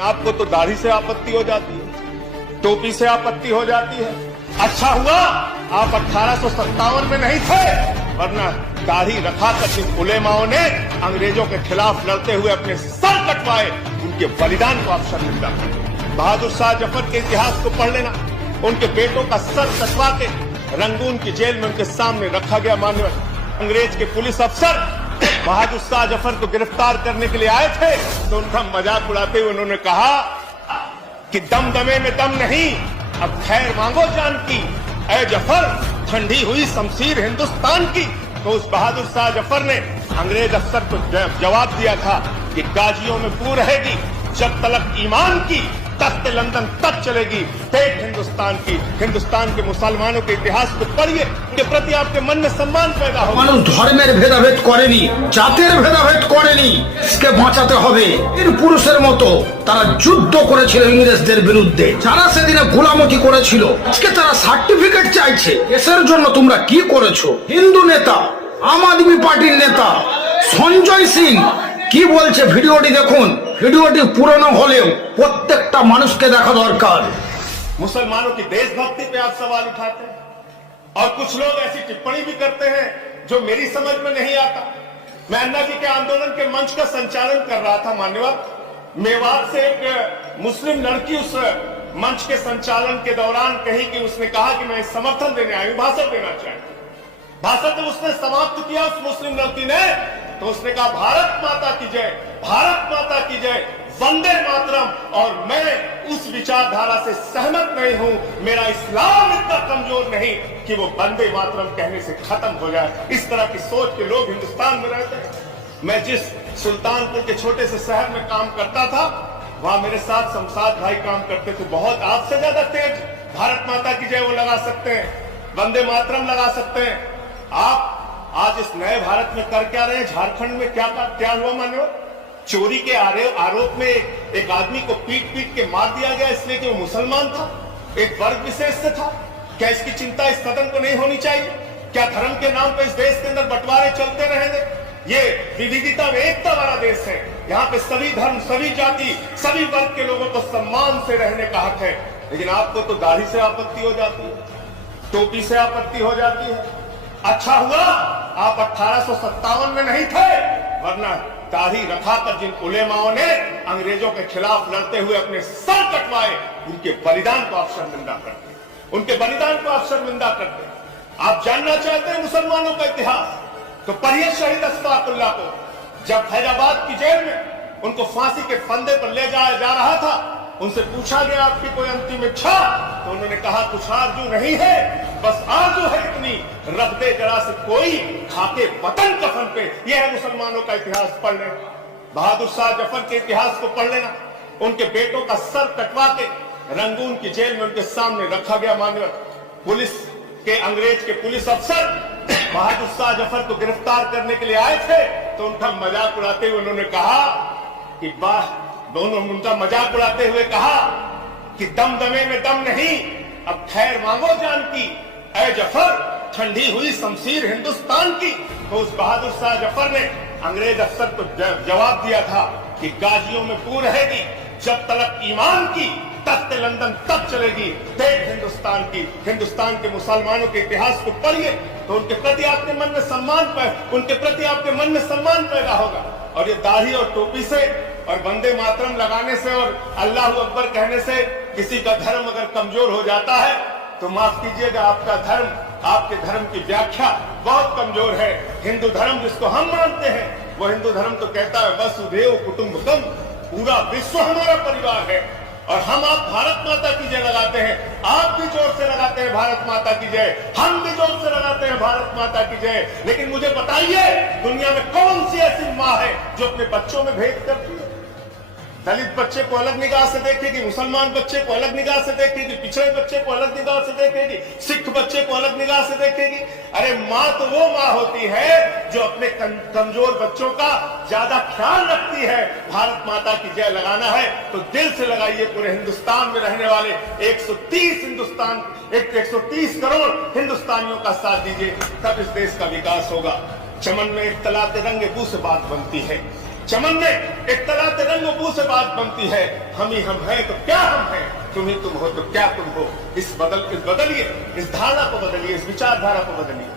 आपको तो दाढ़ी से आपत्ति हो जाती है, टोपी से आपत्ति हो जाती है। अच्छा हुआ आप 1857 में नहीं थे, वरना दाढ़ी रखा कर जिन उलेमाओं ने अंग्रेजों के खिलाफ लड़ते हुए अपने सर कटवाए, उनके बलिदान को आप शर्मिंदा कर। बहादुर शाह जफर के इतिहास को पढ़ लेना। उनके बेटों का सर कटवा के रंगून की जेल में उनके सामने रखा गया। मान्यवर अंग्रेज के पुलिस अफसर बहादुर शाह जफर को गिरफ्तार करने के लिए आए थे, तो उनका मजाक उड़ाते हुए उन्होंने कहा कि दमदमे में दम नहीं, अब खैर मांगो जान की, ऐ जफर ठंडी हुई शमशीर हिंदुस्तान की। तो उस बहादुर शाह जफर ने अंग्रेज अफसर को जवाब दिया था कि गाजियों में पू रहेगी जब तलक ईमान की, तख्त लंदन तक चलेगी पेट हिंदुस्तान की। हिंदुस्तान के मुसलमानों के इतिहास को पढ़िए, उनके प्रति आपके मन में सम्मान पैदा होगा। মানুষ ধর্মের ভেদাভেদ করেনি, জাতের ভেদাভেদ করেনি, কে বাঁচাতে হবে এর পুরুষের মতো তারা যুদ্ধ করেছিল ইংরেজদের বিরুদ্ধে। যারা সেদিনে গোলামতি করেছিল আজকে তারা সার্টিফিকেট চাইছে। এসের জন্য তোমরা কি করেছো? হিন্দু নেতা আম আদমি পার্টির নেতা সঞ্জয় সিং কি বলছে ভিডিওটি দেখুন। ভিডিওটি পুরনো হলেও প্রত্যেকটা মানুষকে দেখা দরকার। मुसलमानों की देशभक्ति पे आप सवाल उठाते हैं और कुछ लोग ऐसी टिप्पणी भी करते हैं जो मेरी समझ में नहीं आता। मैं अन्ना जी के आंदोलन के मंच का संचालन कर रहा था। मान्यवर मेवात से एक मुस्लिम लड़की उस मंच के संचालन के दौरान कही कि उसने कहा कि मैं समर्थन देने आई हूं, भाषण देना चाहती हूं। भाषण जब उसने समाप्त किया उस मुस्लिम लड़की ने, तो उसने कहा भारत माता की जय, भारत माता की जय, वंदे मातरम। और मैं उस विचारधारा से सहमत नहीं हूं। मेरा इस्लाम इतना कमजोर नहीं कि वो वंदे मातरम कहने से खत्म हो जाए। इस तरह की सोच के लोग हिंदुस्तान में रहते हैं। मैं जिस सुल्तानपुर के छोटे से शहर में काम करता था, वहां मेरे साथ शमशाद भाई काम करते थे। बहुत आपसे ज्यादा तेज भारत माता की जय वो लगा सकते हैं, वंदे मातरम लगा सकते हैं। आप आज इस नए भारत में कर क्या रहे हैं? झारखंड में क्या हुआ मान्यो? चोरी के आरोप में एक आदमी को पीट पीट के मार दिया गया इसलिए कि वो मुसलमान था, एक वर्ग विशेष से था। क्या इसकी चिंता इस सदन को नहीं होनी चाहिए? क्या धर्म के नाम पे इस देश के अंदर बंटवारे चलते रहेंगे? ये विविधता में एकता वाला देश है। यहाँ पे सभी धर्म, सभी जाति, सभी वर्ग के लोगों को सम्मान से रहने का हक है। लेकिन आपको तो दाढ़ी से आपत्ति हो जाती है, टोपी से आपत्ति हो जाती है। अच्छा हुआ आप 1857 में नहीं थे, वरना दाढ़ी रखा कर जिन उलेमाओं ने अंग्रेजों के खिलाफ लड़ते हुए अपने सर कटवाए, उनके बलिदान को आप शर्मिंदा करते, उनके बलिदान को आप शर्मिंदा करते। आप जानना चाहते हैं मुसलमानों का इतिहास, तो पढ़िए शहीद अशफाकुल्लाह को। जब फैजाबाद की जेल में उनको फांसी के फंदे पर ले जाया जा रहा था, उनसे पूछा गया आपकी कोई अंतिम इच्छा? तो उन्होंने कहा कुछ आरजू नहीं है, बस आरजू है इतनी, रख दे जरा से कोई खाके वतन कफन पे। यह है मुसलमानों का इतिहास पढ़ लेना। बहादुर शाह जफर के इतिहास को पढ़ लेना। उनके बेटों का सर कटवा के रंगून की जेल में उनके सामने रखा गया। मान्यवर पुलिस के अंग्रेज के पुलिस अफसर बहादुर शाह जफर को गिरफ्तार करने के लिए आए थे, तो उनका मजाक उड़ाते हुए उन्होंने कहा कि उनका मजाक उड़ाते हुए कहा कि दमदमे में दम नहीं, अब खैर मांगो जान की, ऐ जफर ठंडी हुई शमशीर हिंदुस्तान की। तो उस बहादुर शाह जफर ने अंग्रेज अफसर को जवाब दिया था कि गाजियों में पू रहेगी जब तलक ईमान की, तख्त लंदन तक चलेगी पेट हिंदुस्तान की। हिंदुस्तान के मुसलमानों के इतिहास को पढ़िए, तो उनके प्रति आपके मन में सम्मान पैदा होगा। और ये दाढ़ी और टोपी से और वंदे मातरम लगाने से और अल्लाह अकबर कहने से किसी का धर्म अगर कमजोर हो जाता है, तो माफ कीजिएगा, आपका धर्म, आपके धर्म की व्याख्या बहुत कमजोर है। हिंदू धर्म जिसको हम मानते हैं, वो हिंदू धर्म तो कहता है वसुधैव कुटुंबकम, पूरा विश्व हमारा परिवार है। और हम आप भारत माता की जय लगाते हैं, आप भी जोर से लगाते हैं भारत माता की जय, हम भी जोर से लगाते हैं भारत माता की जय। लेकिन मुझे बताइए, दुनिया में कौन सी ऐसी माँ है जो अपने बच्चों में भेद करती है? दलित बच्चे को अलग निगाह से देखेगी, मुसलमान बच्चे को अलग निगाह से देखेगी, पिछड़े बच्चे को अलग निगाह से देखेगी, सिख बच्चे को अलग निगाह से देखेगी। अरे माँ तो वो माँ होती है जो अपने कमजोर बच्चों का ज्यादा ख्याल रखती है। भारत माता की जय लगाना है तो दिल से लगाइए। पूरे हिंदुस्तान में रहने वाले 130 करोड़ हिंदुस्तानियों का साथ दीजिए, तब इस देश का विकास होगा। चमन में एक तलाते रंगे बू से बात बनती है, चमन में एक तलाते रंग बू से बात बनती है, हम ही हम हैं तो क्या हम हैं, तुम ही तुम हो तो क्या तुम हो। इस बदलिए, इस धारणा को बदलिए, इस विचारधारा को बदलिए।